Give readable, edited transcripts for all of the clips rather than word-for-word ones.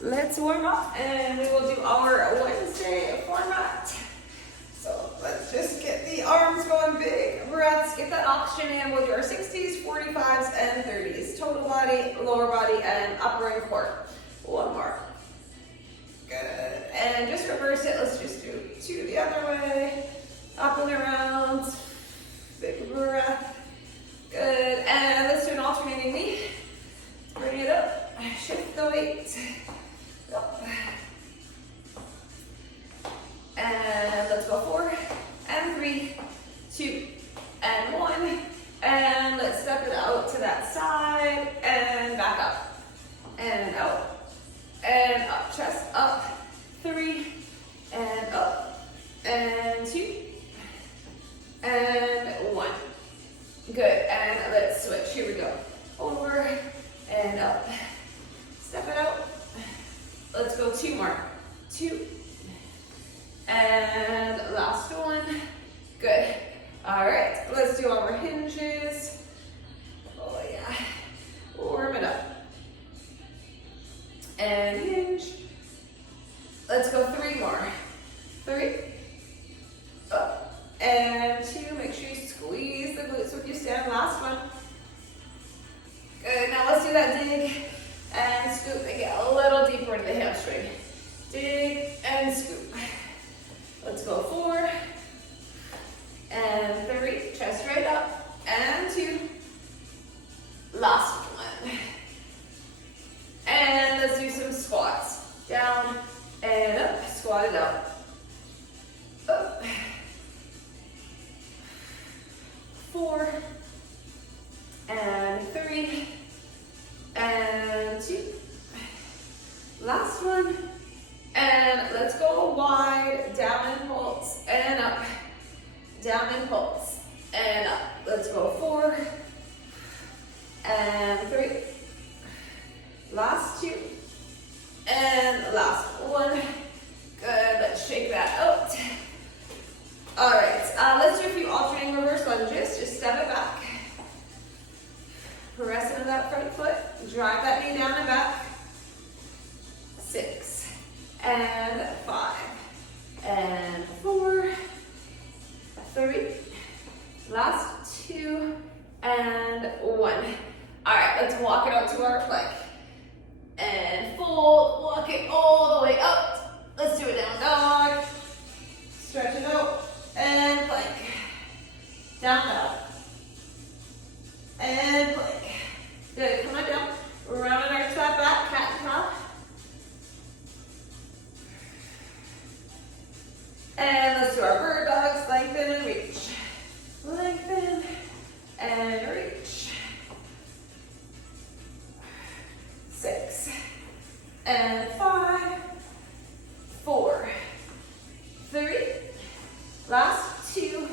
let's warm up and we will do our Wednesday format. So let's just get the arms going, big breaths, get that oxygen in. We'll do our 60s, 45s, and 30s. Total body, lower body, and upper and core. One more. Good. And just reverse it. Let's just do two the other way. Up and around. Big breath. Good. And let's do an alternating knee. Bring it up. Shift the weight. Up. And let's go 4 and 3, 2 and 1. And let's step it out to that side and back up. And out. And up. Chest up. 3 and up. And 2 and 1. Good. And let's switch. Here we go. Over and up. Step it out. Let's go 2 more. 2. And last one. Good. All right. Let's do our hinges. Oh yeah. Warm it up. And hinge. Let's go 3 more. 3. Up. And 2. Make sure you squeeze the glutes with your stand. Last one. Good. Now let's do that dig and scoop and get a little deeper into the hamstring. Dig and scoop. Let's go 4 and 3. Chest right up. And 2. Last one. And let's do some squats. Down and up. Squat it out. Up. 4 and 3 and 2. Last one. And let's go wide, down and pulse, and up. Down and pulse, and up. Let's go 4 and 3. Last 2. And last 1. Good, let's shake that out. All right, let's do a few alternating reverse lunges. Just step it back. Press into that front foot. Drive that knee down and back. 6 and 5 and 4, 3, last 2 and 1. All right, let's walk it out to our plank and fold. Walk it all the way up. Let's do a down dog. Stretch it out and plank. Down dog and plank. Good. Come on down. Round and arch that back. Cat and cow. And let's do our bird dogs. Lengthen and reach. Lengthen and reach. 6 and 5, 4, 3, last 2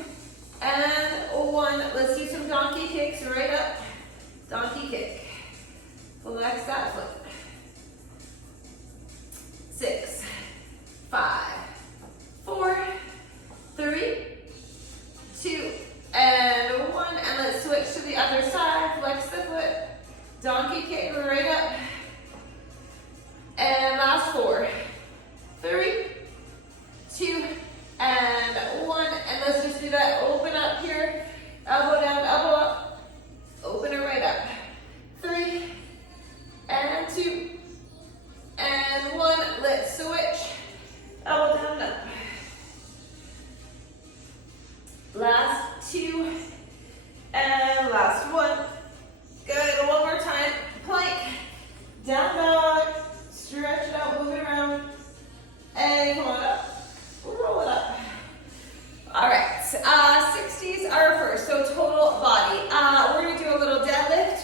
and 1. Let's do some donkey kicks right up. Donkey kick. Flex that foot. 6, 5, 4, 3, 2, and 1. And let's switch to the other side. Flex the foot. Donkey kick right up. And last 4, 3, 2, and 1. And let's just do that. Open up here. Elbow down, elbow up. Open it right up. 3, and 2, and 1. Let's switch. Elbow down, up. Last 2, and last 1. Good, one more time. Plank, down dog, stretch it out, move it around, and come on up, roll it up. All right, 60s are first, so total body. We're gonna do a little deadlift,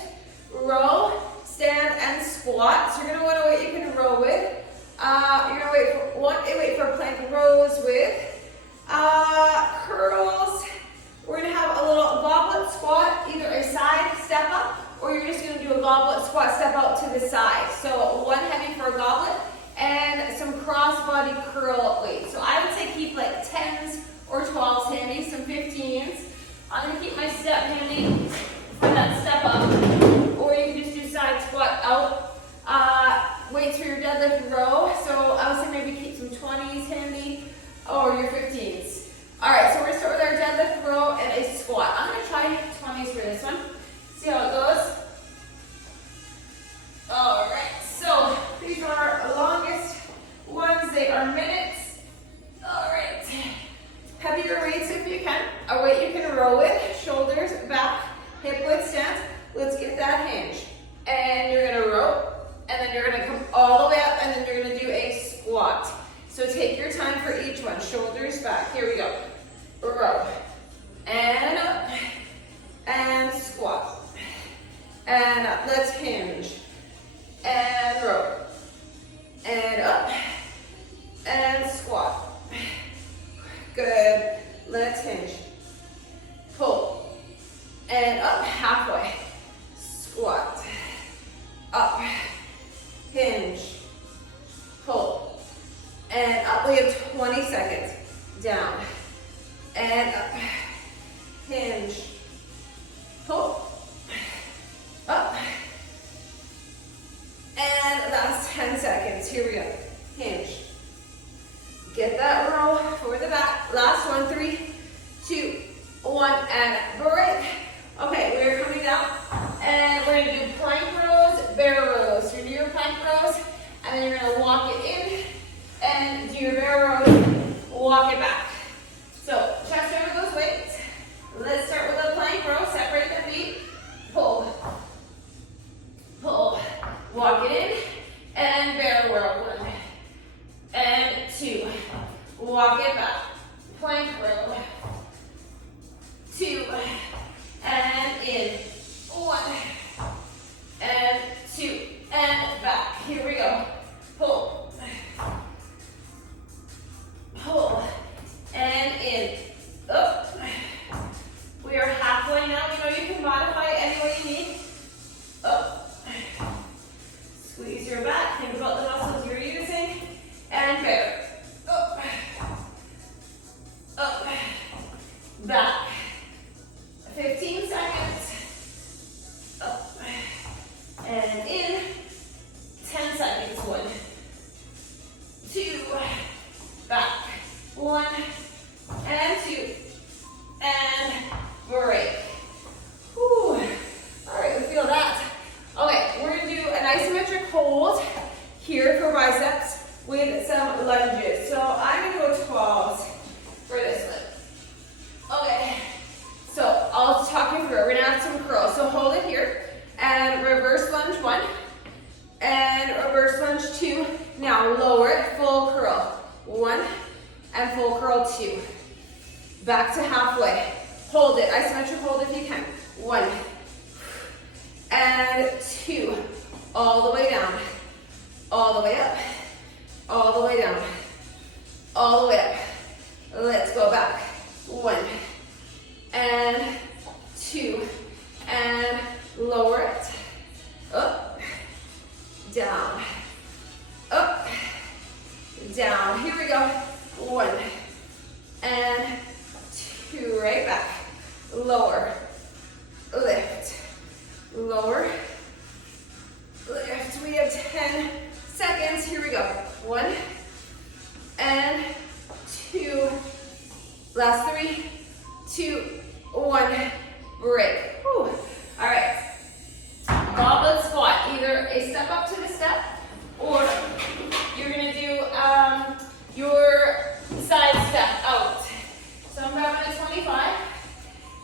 row, stand, and squat. So you're gonna want a weight you can row with. You're gonna wait for plank rows with. Curls, we're gonna have a little goblet squat, either a side step up, or you're just gonna do a goblet squat, step out to the side. So 1 heavy for a goblet, and some cross-body curl weights. So I would say keep like 10s or 12s handy, some 15s. I'm gonna keep my step handy for that step up, or you can just do side squat out. Weights for your deadlift. deadlift row. So I would say maybe keep some 20s handy or your 15s. All right, so we're gonna start with our deadlift row and a squat. I'm gonna try 20s for this one. See how it goes. All right, so these are our longest ones. They are minutes. All right, heavier weights if you can. A weight you can row with, shoulders back, hip width stance. Let's get that hinge. And you're gonna row, and then you're gonna come all the way up, and then you're gonna do a squat. So take your time for each one. Shoulders back, here we go. Row, and up, and squat, and up. Let's hinge, and row, and up, and squat. Good, let's hinge, pull, and up, halfway, squat, up, hinge, pull, and up. We have 20 seconds, down, and up, hinge, pull, up, and last 10 seconds, here we go, hinge, get that row for the back, last one, 3, 2, 1, and break. Okay, we're coming down, and we're gonna do plank rows, bear rows. You're gonna do your plank rows, and then you're gonna walk it in, and do your bear rows, walk it back. So, chest over those weights. Let's start with a plank row. Separate the feet. Pull. Pull. Walk it in. And bear row. 1. And 2. Walk it back. Plank row. 2. And in. 1. And 2. And back. Here we go. Pull. Pull. And in, up. We are halfway now. You know you can modify it any way you need. Up. Squeeze your back. Think about the muscles you're using. And bear. Up. Up. Back. 15 seconds. Up. And in. 10 seconds. 1, 2. Back. 1. And 2, and break. Whew. All right, we feel that. Okay, we're gonna do an isometric hold here for biceps with some lunges. So I'm gonna go 12s for this one. Okay, so I'll talk you through it. We're gonna have some curls. So hold it here, and reverse lunge 1, and reverse lunge 2. Now lower it, full curl. 1, and full curl 2. Back to halfway. Hold it, isometric hold if you can. 1, and 2. All the way down, all the way up, all the way down, all the way up. Let's go back. 1, and 2, and lower it. Up, down, up, down. Here we go. 1, and 2, right back. Lower, lift, lower, lift. We have 10 seconds. Here we go. 1, and 2. Last 3, 2, 1. Break. Whew. All right. Goblet squat. Either a step up to the step, or you're gonna do your side step out. So I'm grabbing a 25.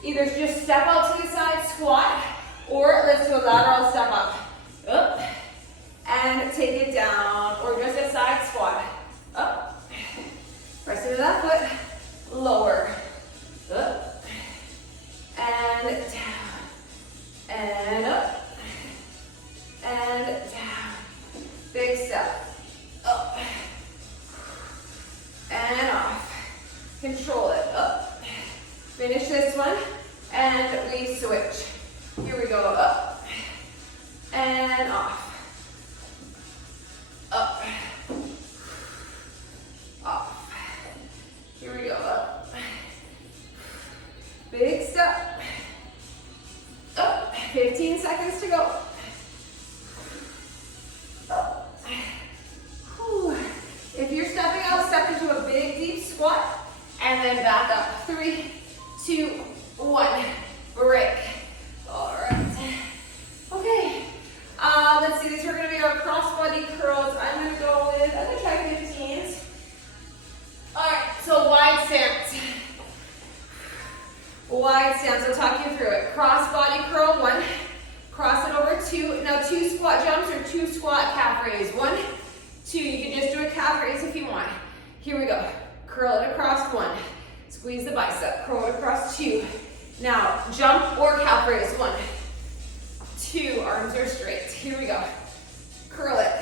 Either just step out to the side, squat, or let's do a lateral step up, and take it down, or just a side squat, up, press into that foot, lower, up, and down, and up, and down, big step, up, and off, control it, up. Finish this one, and we switch. Here we go, up, and off, up, off. Here we go, up. Big step, up, 15 seconds to go. Up, and then back up. 3, 2, 1, break. All right. Okay. Let's see, these are gonna be our cross-body curls. I'm gonna try 15s. All right, so wide stance. Wide stance, I'll talk you through it. Cross-body curl, 1. Cross it over 2. Now 2 squat jumps or 2 squat calf raise. 1, 2. You can just do a calf raise if you want. Here we go. Curl it across 1. Squeeze the bicep. Curl it across 2. Now jump or calf raise. 1, 2. Arms are straight. Here we go. Curl it.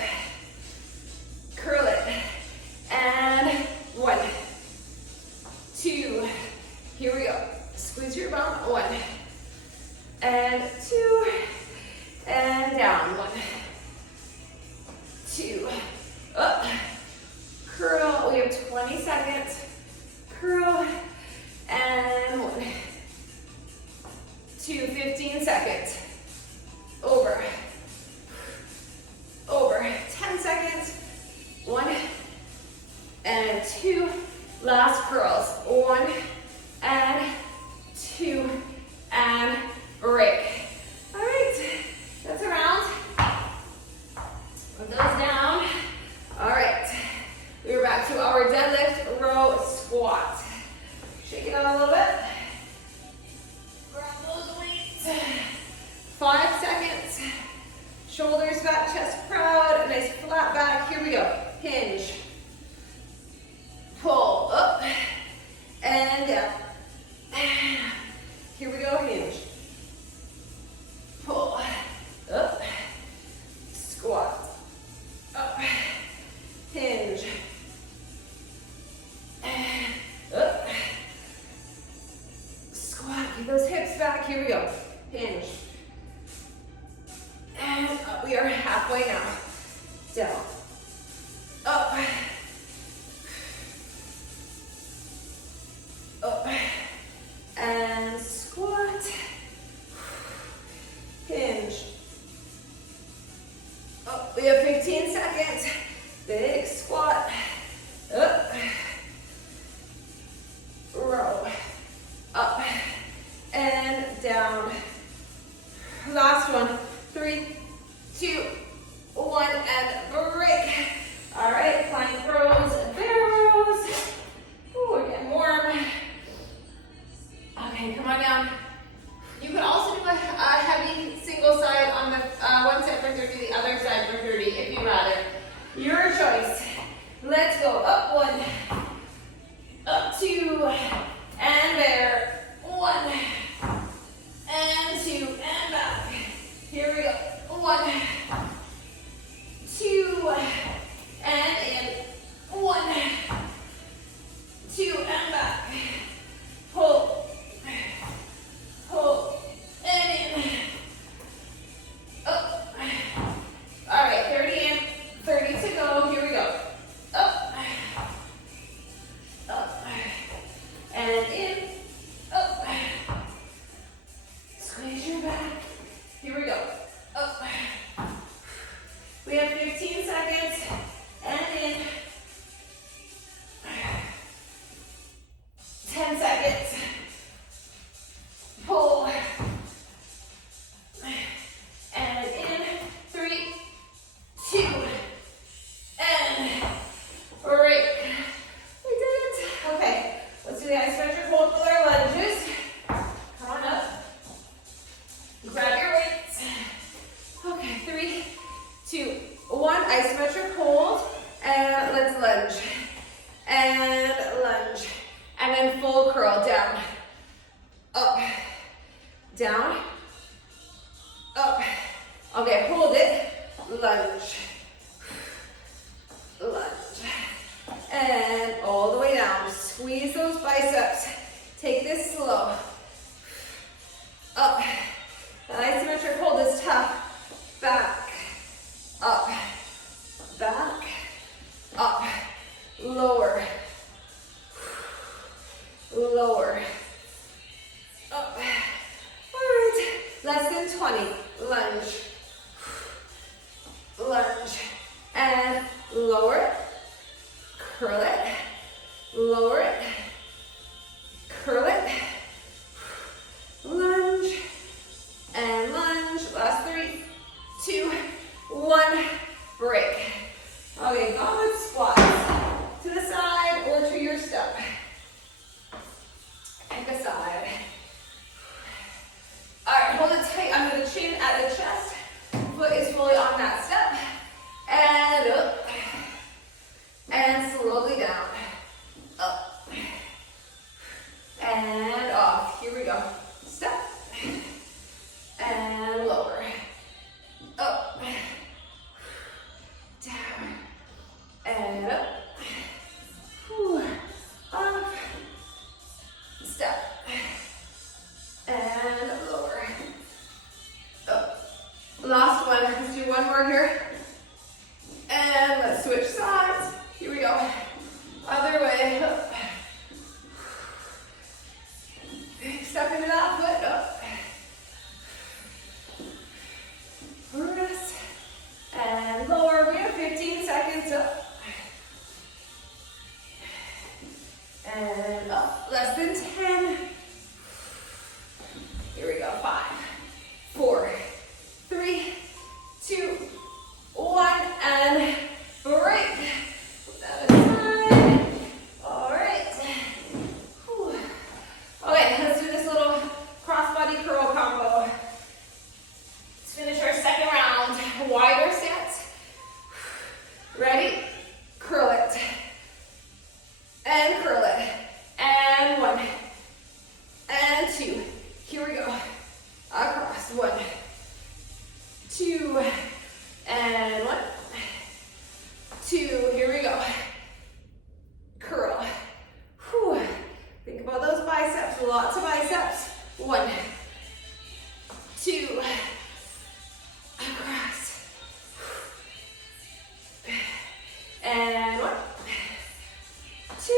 Curl it. And 1, 2. Here we go. Squeeze your bum. 1 and 2. And down. 1, 2. Up. Curl. We have 20 seconds. Curl. And 1, 2. 15 seconds. Over. Over. 10 seconds. 1 and 2. Last curls. 1 and 2 and break. All right. That's a round. Put those down. All right. We're back to our deadlift row squat. Shake it out a little bit. Grab those weights. 5 seconds. Shoulders back, chest proud. A nice flat back. Here we go. Hinge. Pull up and down. Here we go. Hinge. Pull up. Squat. Up. Hinge. Up. Squat. Keep those hips back. Here we go. Hinge. And up. We are halfway now. Down. Up. Up. And squat. Hinge. Up. We have 15 seconds. Big squat. Up. Row. Up. And down. Last one. 3, 2, 1, and break. All right, plank rows, bear rows. Ooh, we're getting warm. Okay, come on down. You can also do a heavy single side on the one side for 30, the other side for 30 if you'd rather. Your choice. Let's go. Up 1, up 2, and bear. 1, and 2, and back. Here we go. 1, 2, and in. 1, 2, and back. Pull. Pull. And in. Up. All right, 30 in, 30 to go. Here we go. Up. Up. And in. Up. Squeeze your back. Here we go. Up. We have 15 seconds. And in. 10 seconds. Pull. And in. 3, 2, and break. We did it. Okay, let's do the isometric hold with our lunges. Come on up. Grab your weights. Okay, 3, 2, 1. Isometric hold. And let's lunge. And lunge. And then full curl. Down. Up. Down. Up. Okay, hold it. Lunge. Lunge. And all the way down. Squeeze those biceps. Take this slow. Up. That isometric hold is tough. Back. Up. Back. Up. Lower. Lower. Up. All right. Less than 20. Lunge. Lunge. And lower it. Curl it. Lower it. Okay, gauntlet squats. To the side or to your step. Pick a side. All right, hold it tight under the chin at the chest. Foot is fully on that step. And up. And slowly down. Up. And off. Here we go. Step. And lower. Up. Down. And up. Whew. Up. Step. And lower. Up. Last one. Let's do one more here. And let's switch sides. Here we go. Other way. Up. Step into that foot. Up. Rest. And lower. We have 15 seconds. Up. And up. Less than 10. Here we go. 5, 4, 3, 2, 1, and break. That is time. All right. Whew. Okay, let's do this little cross-body curl combo. Let's finish our second round. Wider stance. Ready? Curl it. And curl it. And 1. And 2. Here we go. Across. 1, 2, and 1, 2. Here we go. Curl. Whew. Think about those biceps. Lots of biceps. 1, 2. Across. And 1, 2.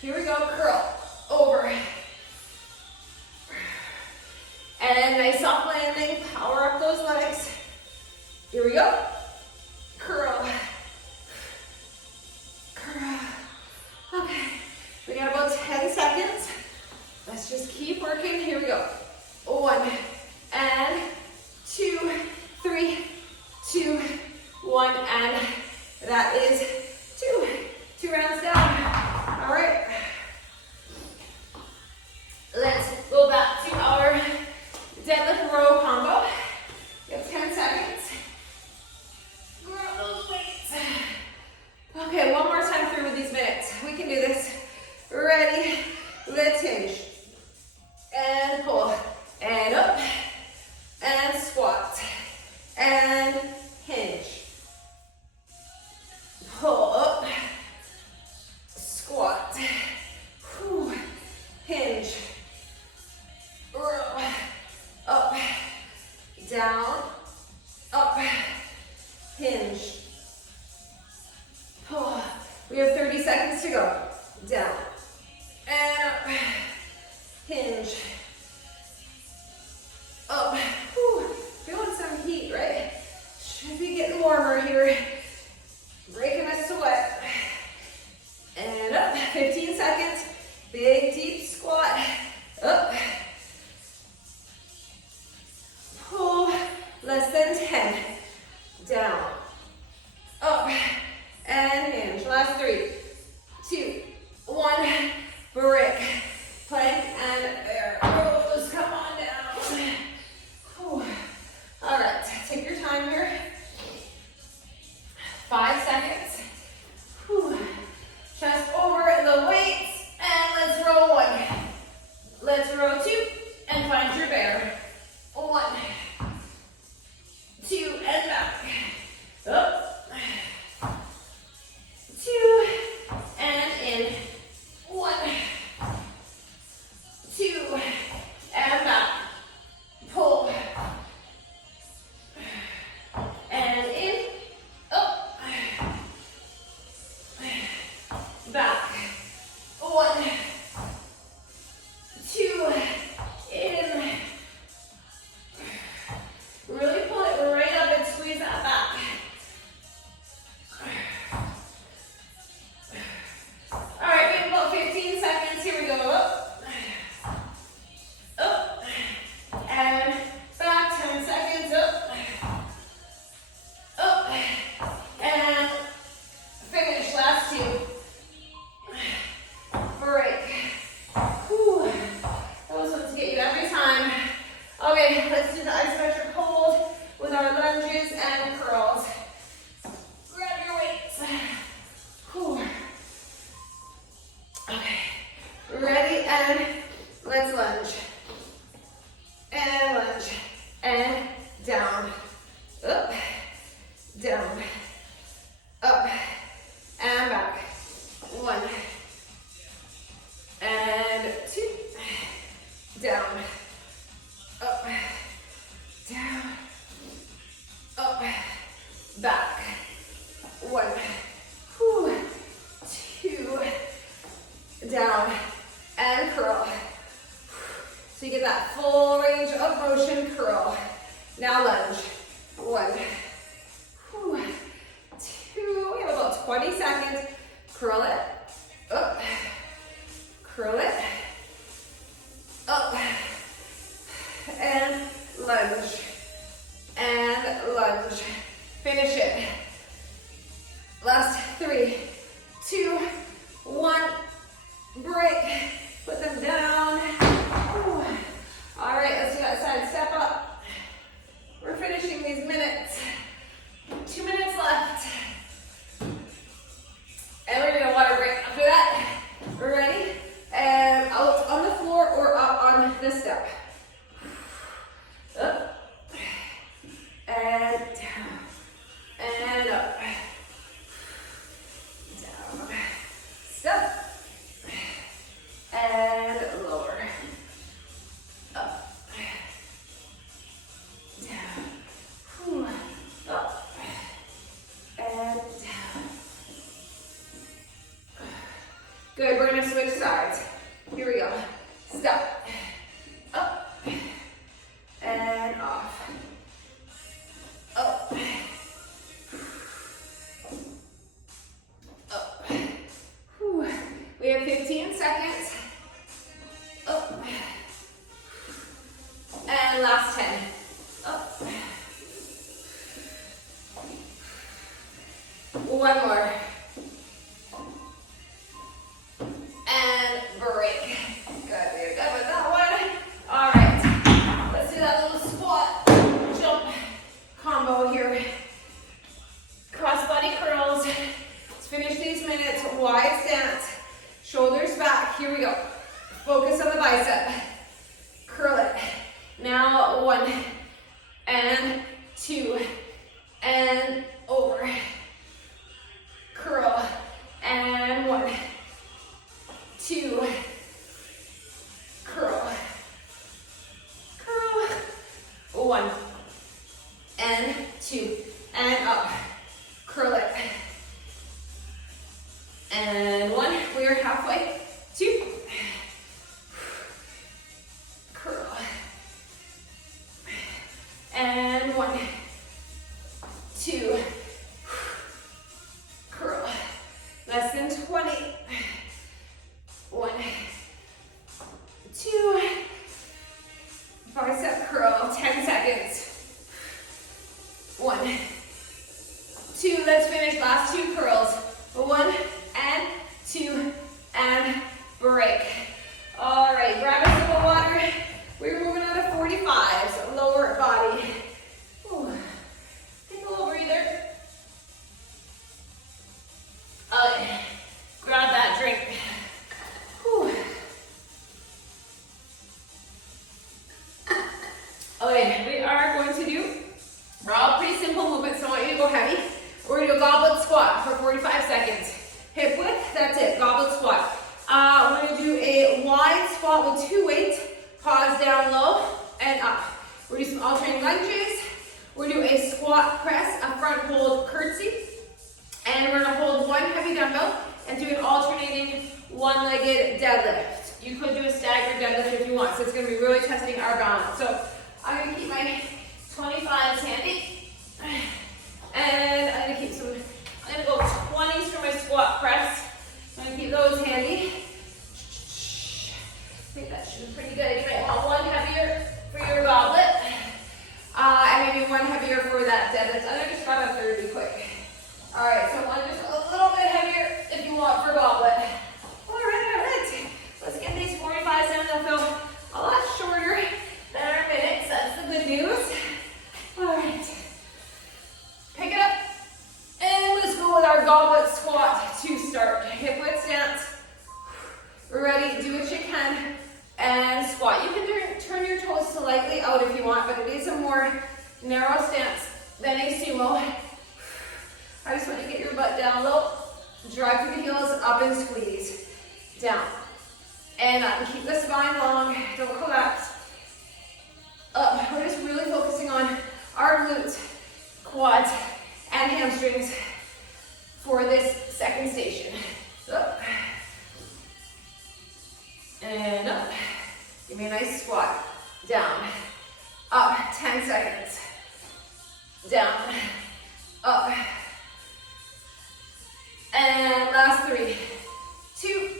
Here we go. Curl. Over. And nice soft landing. Power up those legs. Here we go. Curl. Curl. Okay. We got about 10 seconds. Let's just keep working. Here we go. 1 and 2, 3, 2, 1, and that is 2. 2 rounds down. All right. Let's go back to our deadlift row combo. You have 10 seconds. Grow those weights. Okay, one more time through with these minutes. We can do this. Ready? Let's hinge. And pull. And up. And squat. And hinge. Pull up. Squat. Whew. Hinge. Row. Up, down, up, hinge, pull. We have 30 seconds to go. Down, and up, hinge, up. Whew. Feeling some heat, right? Should be getting warmer here. Breaking a sweat. And up, 15 seconds. Big, deep squat. Up. Pull, less than 10. Down, up, and hinge. Last 3, 2, 1. Break. Plank and there. Rows. Come on down. Whew. All right, take your time here. 5 seconds. Whew. Chest over the weights, and let's row 1. Let's row 2, and find your bear. 1, 2, and back. Up. 2, and in. 1, 2, and back. Pull. And in. Up. Back. 1, 2, in. Really pull it right up and squeeze that back. All right, we have about 15 seconds. Here we go. Up. Up. And back. 10 seconds. Up. Up. And full range of motion curl. Now lunge. 1, 2, we have about 20 seconds. Curl it, up, curl it, up, and lunge, finish it. Last 3, 2, 1, break, put them down. All right, let's do that side, step up. We're finishing these minutes. 2 minutes left. And we're gonna water break after that. We're ready? And out on the floor or up on this step. Up. And down. And up. Down. Step. And lower. Up. Down. Up. And down. Good, we're gonna switch sides. Here we go. Step. Up. And off. Up. Up. Whew. We have 15 seconds. Up. And last 10. Up. One more. And break. Good, we're good with that one. All right, let's do that little squat, jump combo here. Cross body curls. Let's finish these minutes. Wide stance, shoulders back. Here we go. Focus on the bicep. Curl it. Now 1, and 2, and over. Curl, and 1, 2, curl, curl, 1, and 2, and up, curl it, and 1, we are halfway, 2, curl, and 1, 2, curl, less than 20, 1, 2, bicep curl, 10 seconds, 1, 2, let's finish, last 2 curls, 1, and 2, and break. All right, grab a sip of water, we're moving on to 45s, lower body. Ooh. Take a little breather. Grab that drink. Whew. Okay, we are going to do, we're all pretty simple movements, so I want you to go heavy. We're going to do a goblet squat for 45 seconds. Hip width, that's it, goblet squat. We're going to do a wide squat with 2 weights, pause down low and up. We're going to do some alternating lunges. We're going to do a squat press, a front hold curtsy. And we're going to hold 1 heavy dumbbell and do an alternating one-legged deadlift. You could do a staggered deadlift if you want, so it's going to be really testing our balance. So I'm going to keep my 25s handy. And I'm going to keep some, I'm going to go 20s for my squat press. I'm going to keep those handy. I think that should be pretty good. You might want 1 heavier for your goblet. And maybe 1 heavier for that deadlift. I'm going to just grab a 30 quick. All right, so 1 just a little bit heavier if you want for goblet. All right. Let's get these 45s in. They'll feel a lot shorter than our minutes. That's the good news. All right. Pick it up. And let's go with our goblet squat to start. Hip width stance. Ready, do what you can. And squat. You can turn your toes slightly out if you want, but it is a more narrow stance than a sumo. I just want to get your butt down low, drive through the heels, up and squeeze, down, and up. And keep the spine long, don't collapse. Up, we're just really focusing on our glutes, quads, and hamstrings for this second station. Up, and up. Give me a nice squat. down, up, 10 seconds, down, up, and last 3, 2,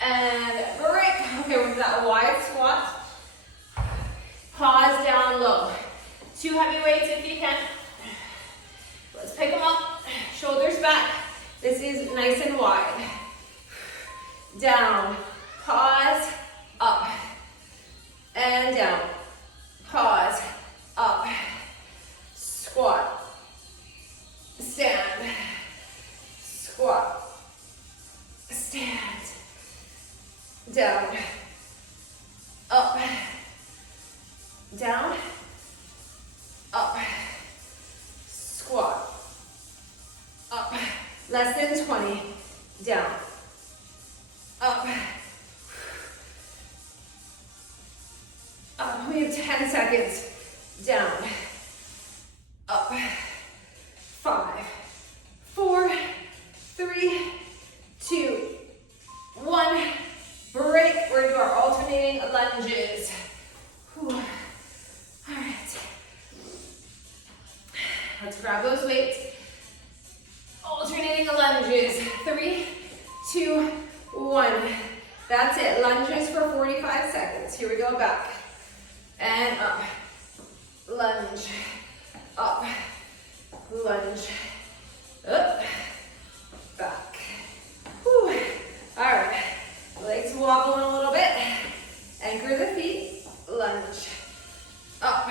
and break. Okay, we're into that wide squat. Pause down low. 2 heavy weights if you can. Let's pick them up, shoulders back. This is nice and wide. Down, pause, up, and down, pause, up, squat, stand, squat, stand, down, up, down, up, squat, up, less than 20, down, up, up, we have 10 seconds, down, up, 5, 4, 3, 2, 1, break. We're going to do our alternating lunges. Whew. All right. Let's grab those weights. Alternating lunges. 3, 2, 1. That's it. Lunges for 45 seconds. Here we go. Back. And up. Lunge. Up. Lunge. Up. Back. Whew. All right. Legs wobbling a little bit. Anchor the feet. Lunge. Up.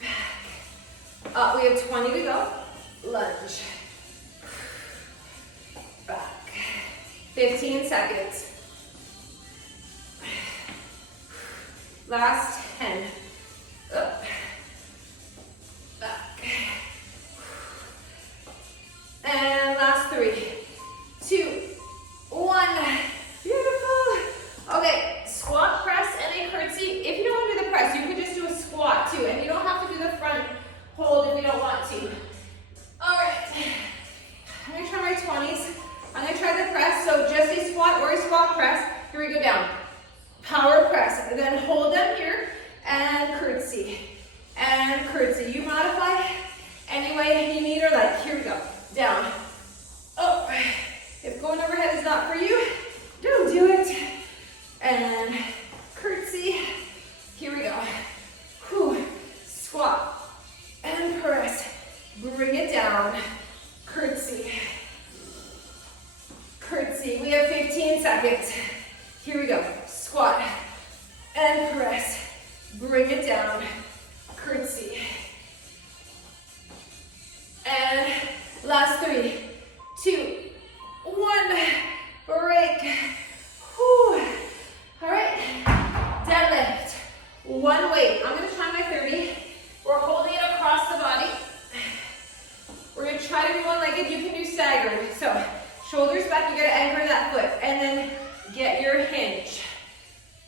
Back. Up. We have 20 to go. Lunge. Back. 15 seconds. Last 10. Up. Back. And last 3, 2, 1. Beautiful. Okay, squat, press, and a curtsy. If you don't want to do the press, you could just do a squat too. And you don't have to do the front hold if you don't want to. All right. I'm going to try my 20s. I'm going to try the press. So just a squat or a squat press. Here we go down. Power press. And then hold them here. And curtsy. And curtsy. You modify any way you need or like. Here we go. Down. Up. If going overhead is not for you, don't do it. And curtsy. Here we go. Whew. Squat. And press. Bring it down. Curtsy. Curtsy. We have 15 seconds. Here we go. Squat. And press. Bring it down. Curtsy. And last 3, 2, 1. Break. Whew. All right. Deadlift. One weight. I'm going to try my 30. We're holding it across the body. We're going to try to do one-legged. You can do staggered. So shoulders back. You got to anchor that foot. And then get your hinge.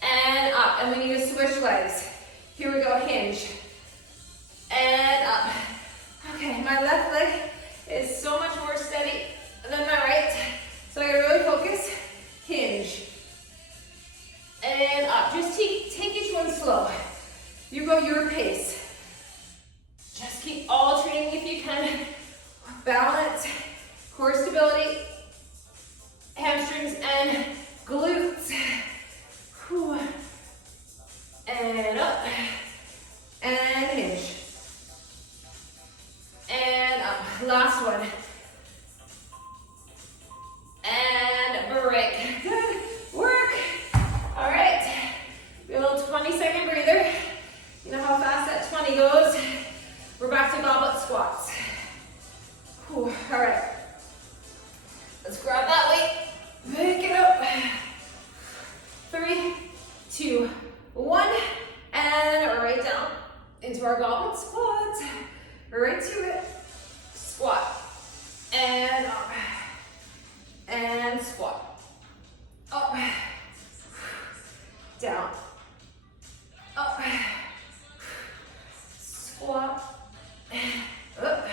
And up. And we need to switch legs. Here we go. Hinge. And up. Okay, my left leg is so much more steady than my right. So I gotta really focus. Hinge. And up. Just take each one slow. You go your pace. Just keep alternating if you can. Balance, core stability, hamstrings and glutes. Whew. And up. And hinge. And up. Last one. And break. Good work. All right. We have a little 20-second breather. You know how fast that 20 goes. We're back to goblet squats. Whew. All right. Let's grab that weight. Pick it up. 3, 2, 1. And right down into our goblet squats. Right to it. Squat. And up. And squat. Up. Down. Up. Squat. Up.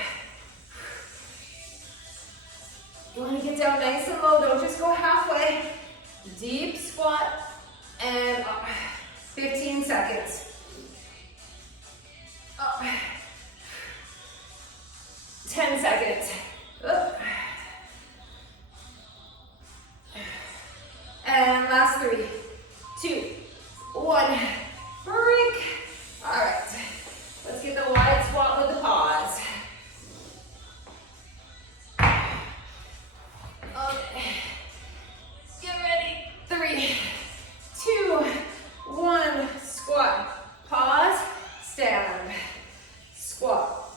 You want to get down nice and low. Don't just go halfway. Deep squat. And up. 15 seconds. Up. 10 seconds. Up. And last 3, 2, 1. Break. All right. Let's get the wide squat with the pause. Okay. Get ready. 3, 2, 1. Squat. Pause. Stand. Squat.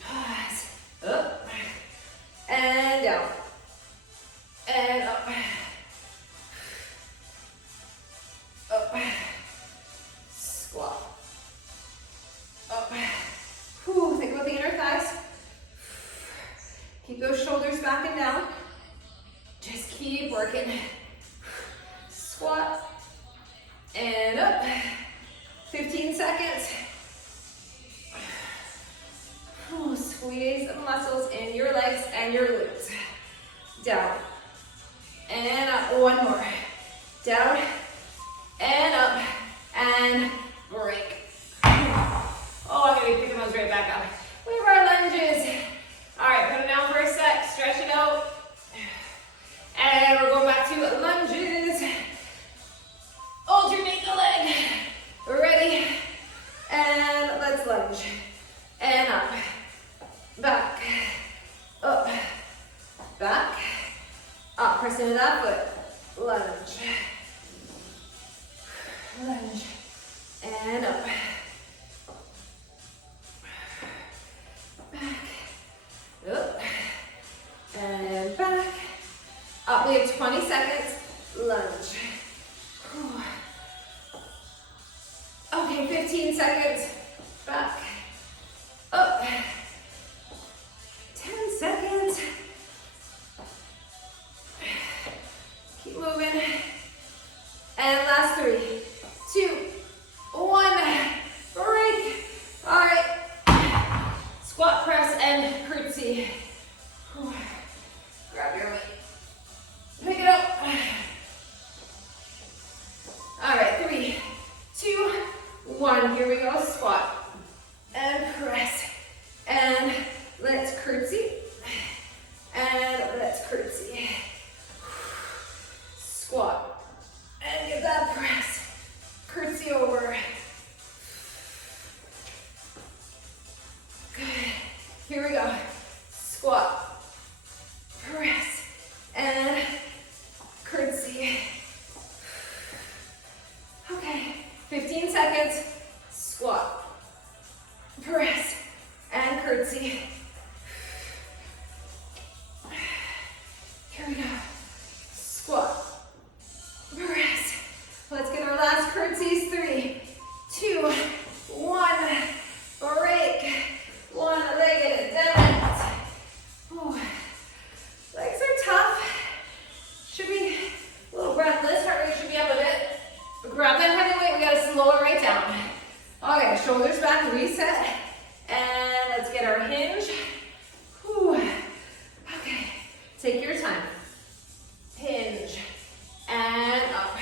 Pause. Up. And down. And up. Up. Squat. Up. Whew, think about the inner thighs. Keep those shoulders back and down. Just keep working. Squat. And up. 15 seconds. Whew, squeeze the muscles in your legs and your glutes. Down. And up. One more. Down. And up. And break. Oh, I'm going to be picking those right back up. We have our lunges. All right, put them down for a sec. Stretch it out. And we're going back to lunges. Alternate the leg. Ready? And let's lunge. And up. Back. Up. Back. Up. Press into that foot. Lunge. Lunge. And up. Back. Up. And back. Up. We have 20 seconds. Lunge. Okay, 15 seconds. Back. Up. 10 seconds. Keep moving. And last 3, 2, 1. Break. All right. Squat, press, and curtsy. Grab your weight. Pick it up. All right, 3, 2, 1. Here we go. Squat and press. And let's curtsy. And let's curtsy. Squat. And get that press. Curtsy over. Good. Here we go. Squat. Press. And curtsy. Okay. 15 seconds. Squat. Press. And curtsy. Here we go. Squat. Press. Let's get our last curtsies. 3, 2, 1. Break. One leg at a time. Ooh. Legs are tough. Should be a little breathless. Heart rate should be up a bit. Grab that heavy weight. We gotta slow it right down. Okay, shoulders back, reset. And let's get our hinge. Whew. Okay, take your time. Hinge. And up.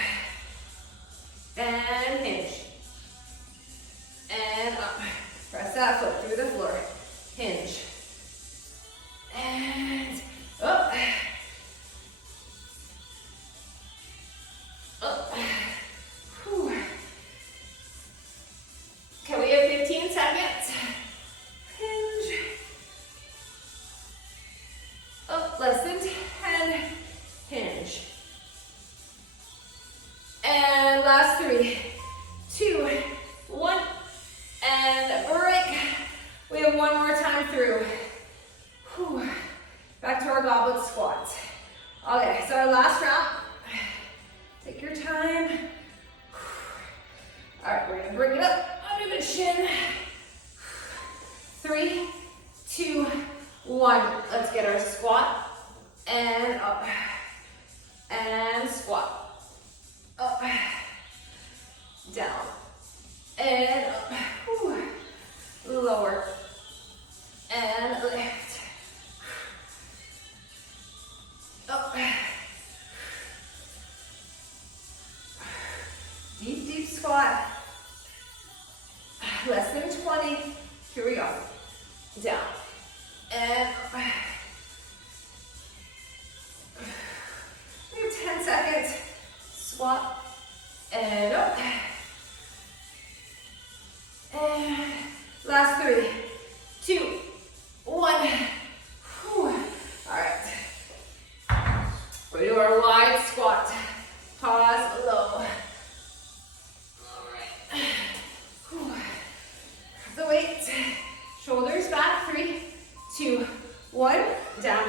And hinge. And up. Press that foot through the floor. Hinge. And up. Up. Whew. Okay, we have 15 seconds. Hinge. Up, less than 10. Hinge. And last 3, 2, 1. And break. We have one more time through. Whew. Back to our goblet squats. Okay, so our last round. Take your time. All right, we're gonna bring it up under the shin. 3, 2, 1. Let's get our squat and up. And squat. Up. Down. And up. Whew. Lower. And lift. Up. Deep, deep squat.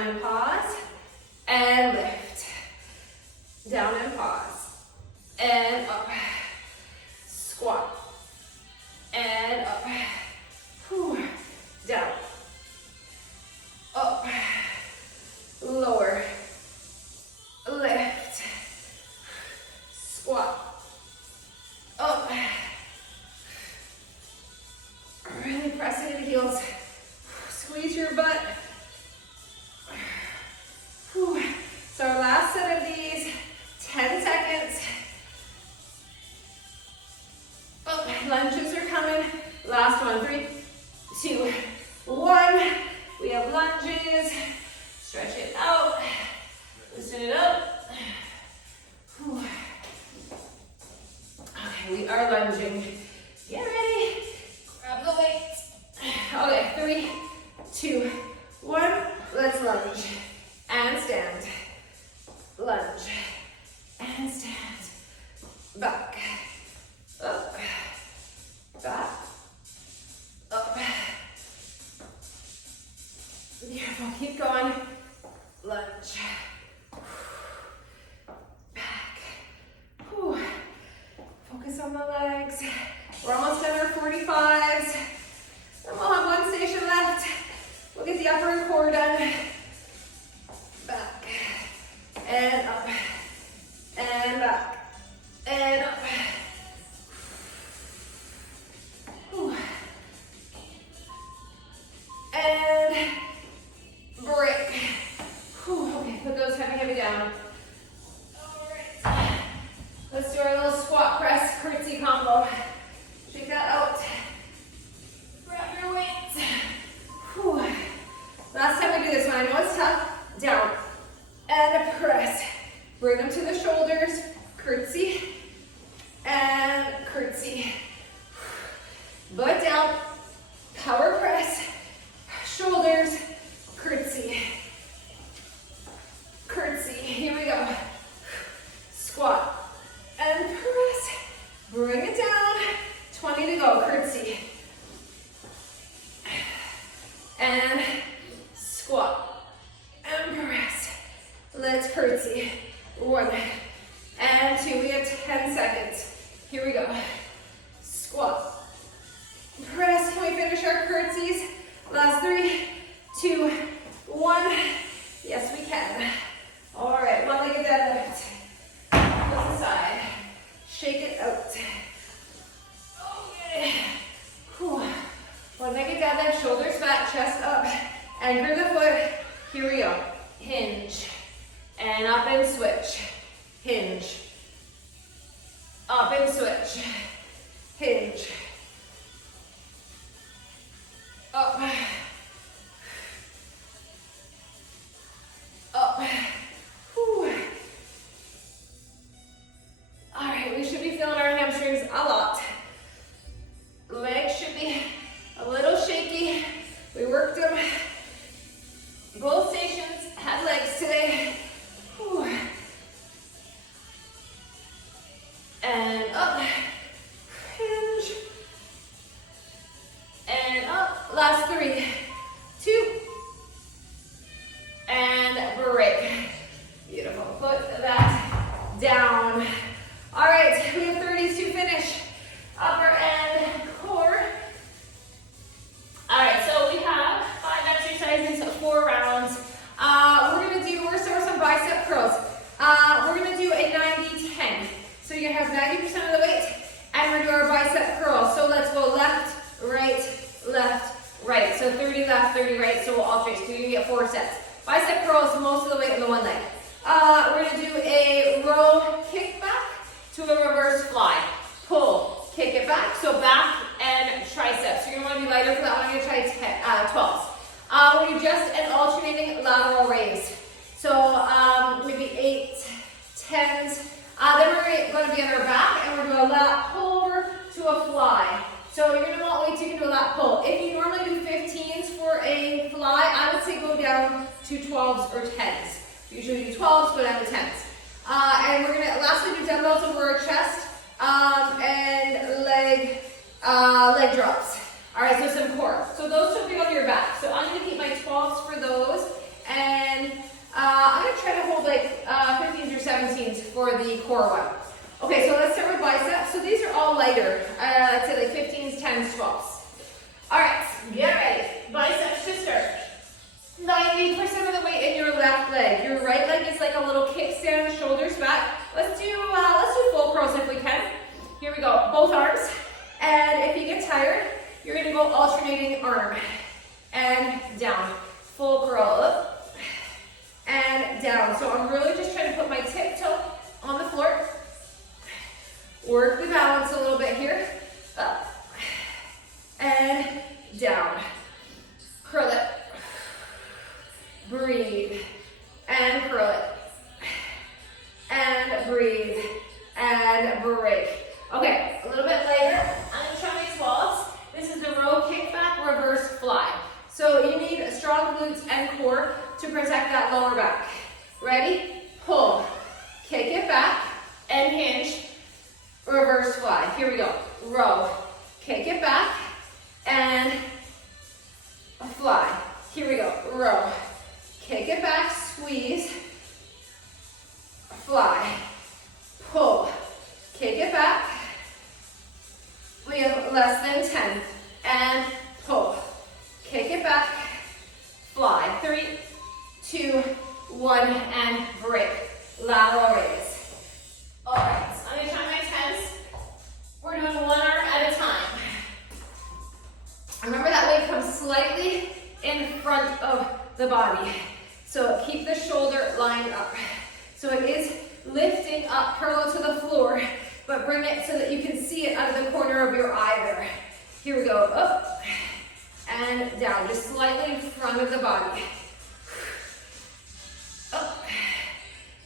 and pause, and lift. Down and pause, and up. Squat, and up. Whew. Down, up, lower, lift, squat, up. Really press into the heels. Squeeze your butt. Whew. So our last set of these, 10 seconds. Oh, lunges are coming. Last one, 3, 2, 1. We have lunges. Stretch it out. Loosen it up. Whew. Okay, we are lunging. Get ready. Grab the weights. Okay, 3, 2, 1. Let's lunge. And stand. Lunge. And stand. Back. Up. Back. Up. Beautiful. Keep going. Lunge. Back. Whew. Focus on the legs. We're almost done our 45s. And we'll have one station left. We'll get the upper and core done. Back. And up. And back. And up. Whew. And break. Whew. Okay, put those heavy down. All right. Let's do our little squat press curtsy combo. Shake that out. Grab your weights. Whew. Last time we do this one, I know it's tough. Down and press. Bring them to the shoulders. Curtsy and curtsy. Butt down. Power press. Shoulders. Curtsy. Curtsy. Here we go. Squat and press. Bring it down. 20 to go. Curtsy. And squat and press. Let's curtsy. 1 and 2. We have 10 seconds. Here we go. Squat. Press. Can we finish our curtsies? Last 3, 2, 1. Yes, we can. All right. One-legged deadlift. Flip aside. Shake it out. Okay. Whew. One-legged deadlift. Shoulders back. Chest up. Anchor the foot. Here we go. Hinge. And up and switch. Hinge. Up and switch. Hinge. Up. Up. Whew. All right, we should be feeling our hamstrings a lot. Legs should be a little shaky. We worked them. Both stations had legs today. Whew. And up. Hinge. And up. Last 3, 2. And break. Beautiful. Put that down. All right, we have 30s to finish. Upper and core. All right, so we have 5 exercises, 4 rounds. We're starting with some bicep curls. We're gonna do a 90-10. So you're gonna have 90% of the weight, and we're gonna do our bicep curls. So let's go left, right. So 30 left, 30 right. So we'll alternate. So you're gonna get 4 sets. Bicep curls, most of the weight in the one leg. We're gonna do a row kick back to a reverse fly. Pull, kick it back. So back and triceps. You're gonna wanna be lighter for that one. I'm gonna try 12s. We're gonna do just an alternating lateral raise. So maybe 8, 10s. Then we're gonna be on our back and we're gonna lat pull over to a fly. So you're gonna want weights, you can do a lat pull. If you normally do 15s for a fly, I would say go down to 12s or 10s. Usually do 12s, go down to 10s. And we're gonna lastly do dumbbells over our chest and leg drops. All right, so some core. So those should be on your back. So I'm gonna keep my 12s for those, and to try to hold like 15s or 17s for the core one. Okay, so let's start with biceps. So these are all lighter. Let's say like 15s, 10s, 12s. All right, get ready. Biceps to start. 90% of the weight in your left leg. Your right leg is like a little kickstand, shoulders back. Let's do full curls if we can. Here we go, both arms. And if you get tired, you're gonna go alternating arm and down. Full curl up and down. So I'm really just trying to put my tip toe on the floor. Work the balance a little bit here. Up and down. Curl it. Breathe. And curl it. And breathe. And break. Okay, a little bit lighter. I'm gonna try my 12s. This is the row kickback, reverse fly. So you need strong glutes and core to protect that lower back. Ready? Pull. Kick it back and hinge. Reverse fly. Here we go. Row. Kick it back and fly. Here we go. Row. Kick it back, squeeze. Fly. Pull. Kick it back. We have less than 10. And pull. Kick it back. Fly. 3, 2, 1, and break. Lateral raise. All right, I'm gonna try my 10s. We're doing one arm at a time. Remember that leg comes slightly in front of the body. So keep the shoulder lined up. So it is lifting up parallel to the floor, but bring it so that you can see it out of the corner of your eye there. Here we go, up and down, just slightly in front of the body. Up.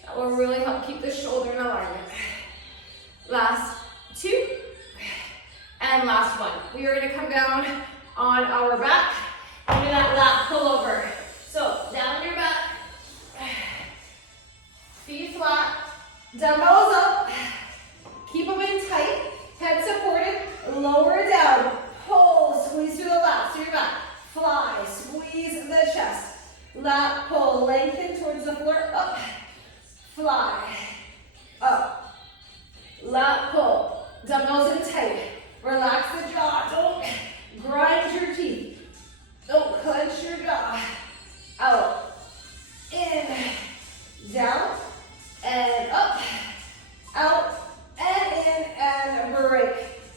That will really help keep the shoulder in alignment. Last 2, and last 1. We are gonna come down on our back and do that lat pullover. So down on your back, feet flat, dumbbells up, keep them in tight, head supported, lower down, pull, squeeze through the lats, through your back, fly, squeeze the chest, lat pull, lengthen towards the floor, up, fly, up, lat pull, dumbbells in tight, relax the jaw, don't grind your teeth, don't clench your jaw, out, in, down, and up, out, and in, and break.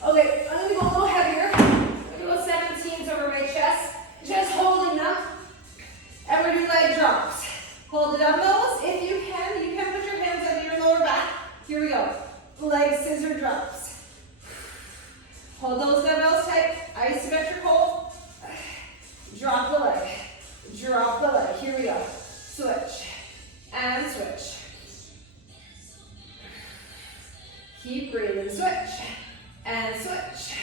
Okay, I'm gonna go a little heavier. I'm gonna go 17s over my chest, just holding them, and we're doing leg drops. Hold the dumbbells, if you can put your hands under your lower back. Here we go, leg scissor drops. Hold those dumbbells tight, isometric hold. Drop the leg, drop the leg. Here we go. Switch and switch. Keep breathing. Switch and switch.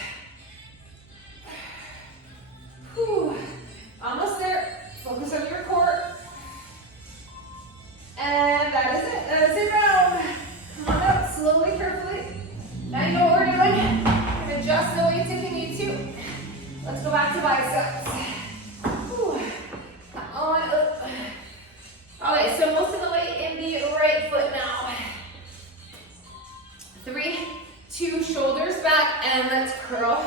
Whew. Almost there. Focus on your core. And that is it. That is it round. Come on up slowly, carefully. Now you know what we're doing. Adjust the weights if you need to. Let's go back to biceps. Whew. Come on up. Okay, so most of the weight in the right foot now. 3, 2, shoulders back, and let's curl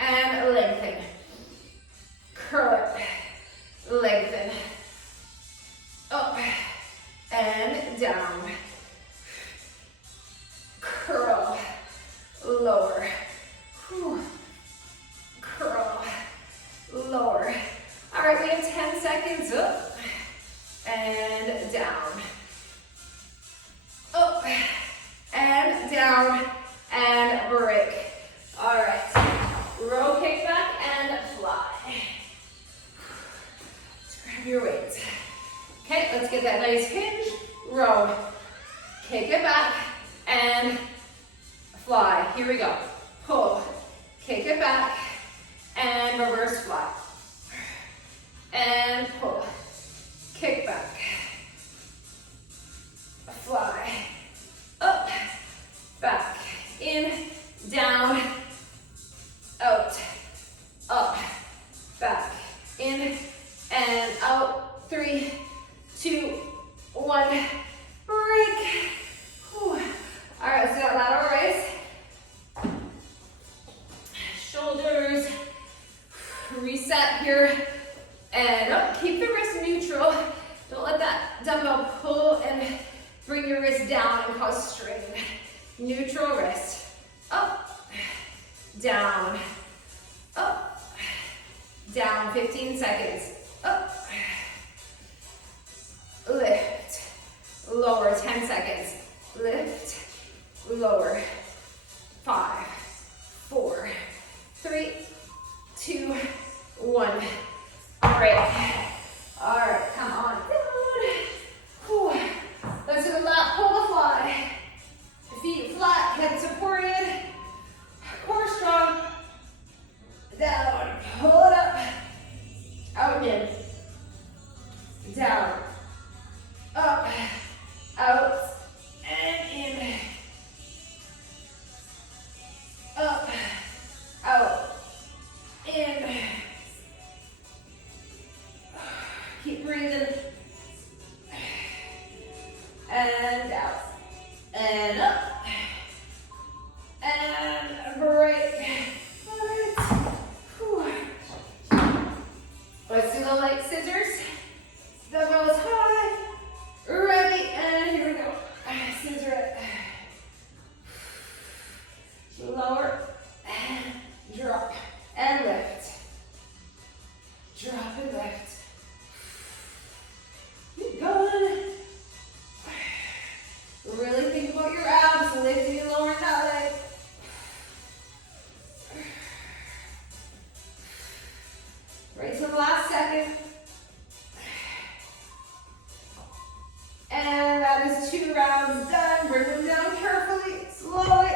and lengthen. Curl it, lengthen. Up and down. Curl, lower. Whew. Curl, lower. All right, we have 10 seconds. Up and down. Up and down and break. All right, row kick back and fly. Let's grab your weights. Okay, let's get that nice hinge. Row, kick it back and fly. Here we go. Pull, kick it back and reverse fly. And pull, kick back, fly, up, back, in, down, out, up, back, in, and out. 3, 2, 1, dumbbell pull and bring your wrist down and cause strain. Neutral wrist. Up, down, up, down. 15 seconds. Up, lift, lower. 10 seconds. Lift, lower. 5, 4, 3, 2, 1. All right, come on. Good. Let's do the lat pull to fly. Feet flat, head supported, core strong. Down, pull it up, out and in. Down, up, out, and in. Up, out, in. Keep breathing. And out. And up. And break. All right. Whew. Let's do the light scissors. Dumbbells high. Ready. And here we go. Scissor it. Lower. And drop. And lift. Drop and lift. Keep going. Really think about your abs, lifting and lowering that leg. Right to the last second. And that is 2 rounds done. Bring them down carefully, slowly,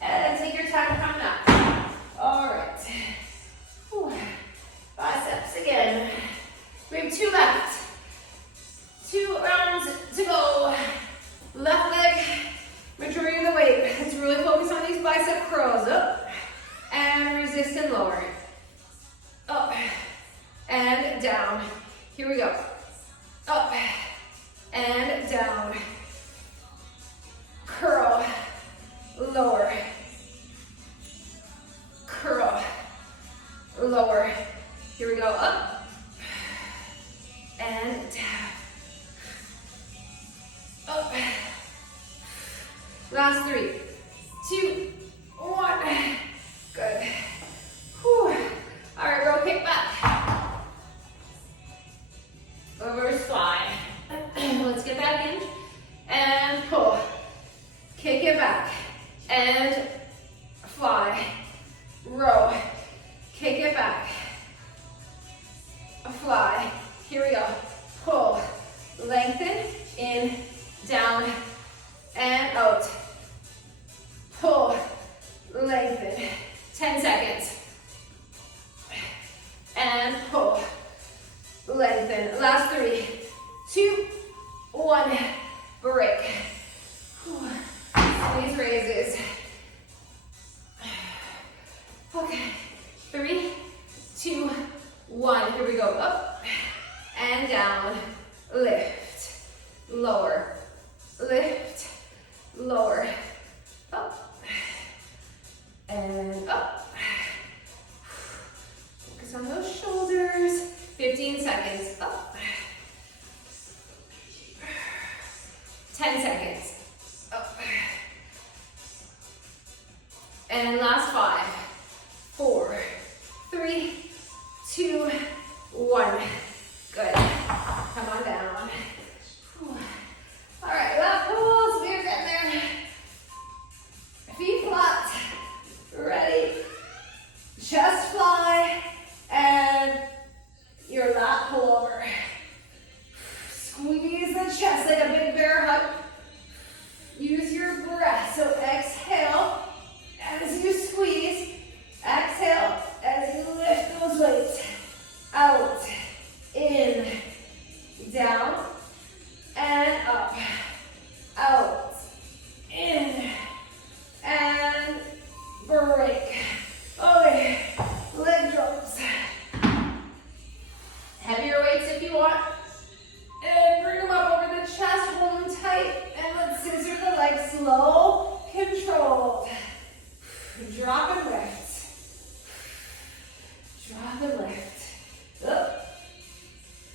and then take your time to come down. All right. Whew. Biceps again. We have 2 left. 2 rounds to go. Left leg, majority of the weight. Let's really focus on these bicep curls. Up and resist and lower. Up and down. Here we go. Up and down. Curl, lower. Curl, lower. Here we go. Up and down. Up. Last 3, 2, 1. Good. Whew. All right, roll kick back. Reverse fly. Let's get back in and pull. Kick it back and fly. Row. Kick it back. Fly. Here we go. Pull. Lengthen. In. Down. And out. Pull. Lengthen. 10 seconds. And pull. Lengthen. Last 3, 2, 1. Break. Squeeze raises. Okay. 3, 2, 1. Here we go. Up and down. Lift. Lower. Lift. Lower. Up. And up. Focus on those shoulders. 15 seconds. Up. 10 seconds. Up. And last 5, 4, 3, 2, 1. Good. Come on down. All right, lap pulls. We're getting there. Feet flat. Ready. Chest fly. And your lat pull over. Squeeze the chest like a big bear hug. Use your breath. So exhale as you squeeze. Exhale as you lift those weights. Out. In. Down. And up. Out. In. And break. Okay. Leg drops. Heavier weights if you want. And bring them up over the chest. Hold them tight. And let's scissor the legs slow. Controlled. Drop and lift. Drop and lift. Up.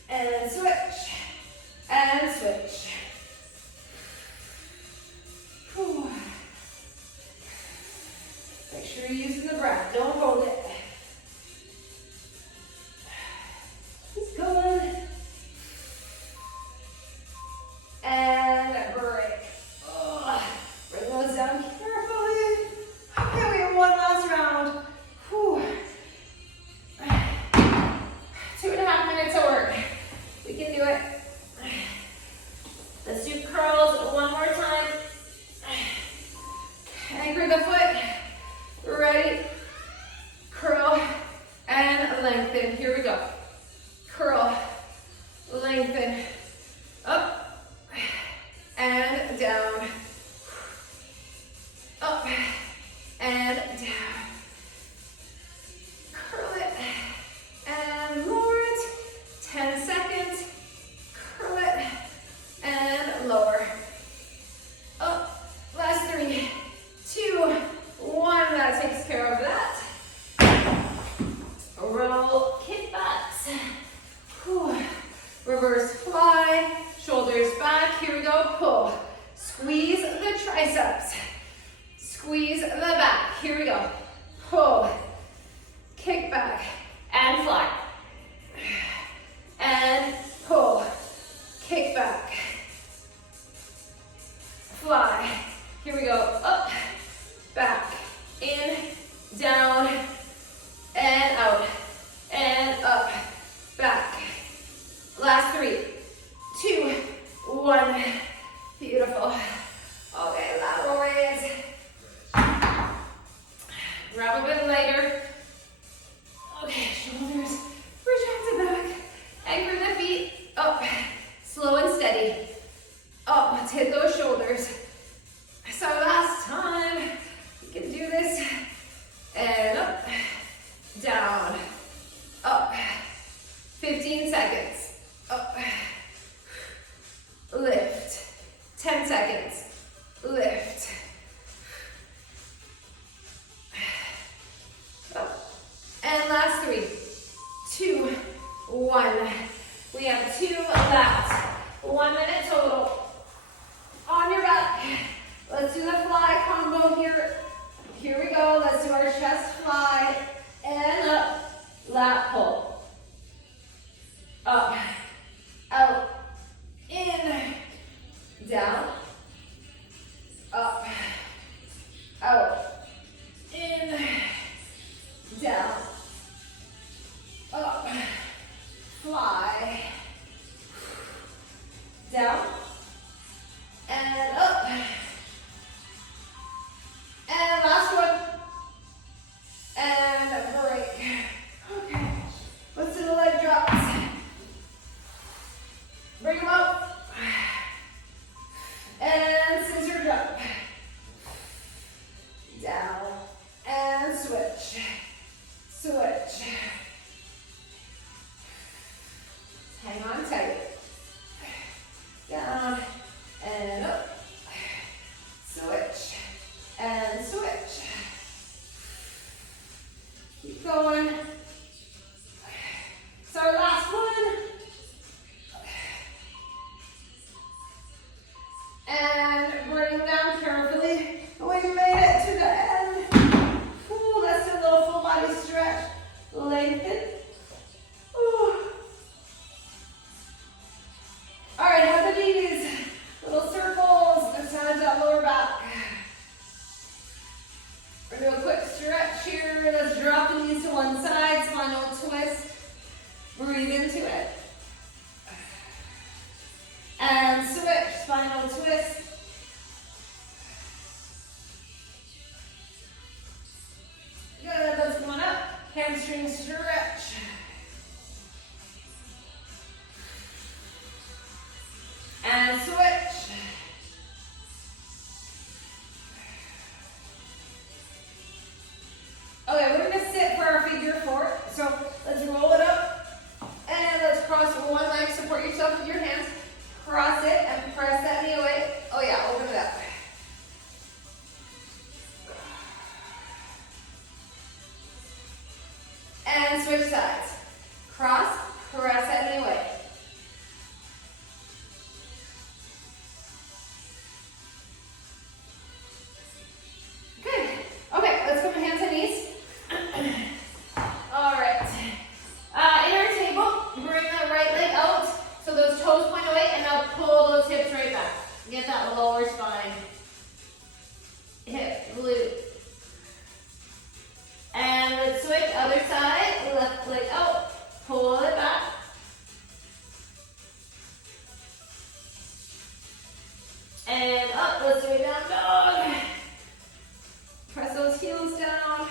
And switch. And switch. triceps. Squeeze the back. Here we go. Pull, kick back, and fly. And pull, kick back, fly. Here we go. Up, back, in, down, and out, and up, back. Last 3, 2, 1. Beautiful. Okay, lateral raise. Grab a bit lighter. Okay, shoulders retracted back. Anchor the feet up. Slow and steady. Up, let's hit those shoulders. So last time, you can do this. And up, down, up. 15 seconds. Up. Lift. 10 seconds. Lift. Up. And last 3, 2, 1. We have 2 left. 1 minute total. On your back. Let's do the fly combo here. Here we go. Let's do our chest fly. And up. Lat pull. Up. Out. In. Down. Up. Out. In. Down. Up. Fly. Down. And up. And last one. And break. Okay. Let's do the leg drops. Bring them up. And scissor jump. Down. And switch. Switch. Hang on tight. Down and up. Switch and switch. Keep going. So our last one. And bring them down carefully. We made it to the end. Ooh, let's do a little full body stretch. Lengthen. Ooh. All right, have the knees. Little circles. Massage that lower back. We're going to do a quick stretch here. Let's drop the knees to one side. Spinal twist. Breathe into it. And switch. Spinal twist. Good. Let's come on up. Hamstring stretch. And switch. Okay, we're going to sit for our figure 4. So let's roll it up. And let's cross one leg. Support yourself with your hands. Cross it and press that knee away. Oh yeah, open it up. And switch sides. Cross, press that knee away. Good. Okay, let's go to hands and knees. All right. In our table, bring the right leg out so those toes point away, and now pull those hips right back. Get that lower spine. Hip, glute. And let's switch, other side, left leg out, pull it back. And up, let's do a down dog. Press those heels down.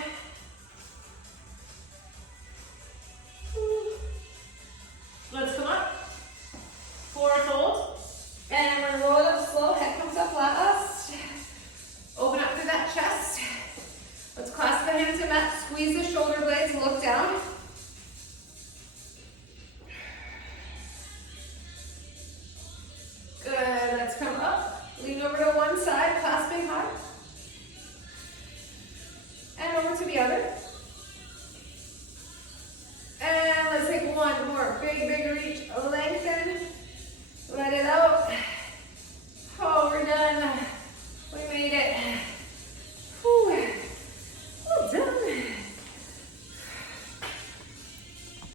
Let's come up. Forward fold. And we're going to roll it up slow, head comes up last. Open up through that chest. Let's clasp the hands in mat, squeeze the shoulder blades, look down. Good, let's come up. Lean over to one side, clasping hard. And over to the other.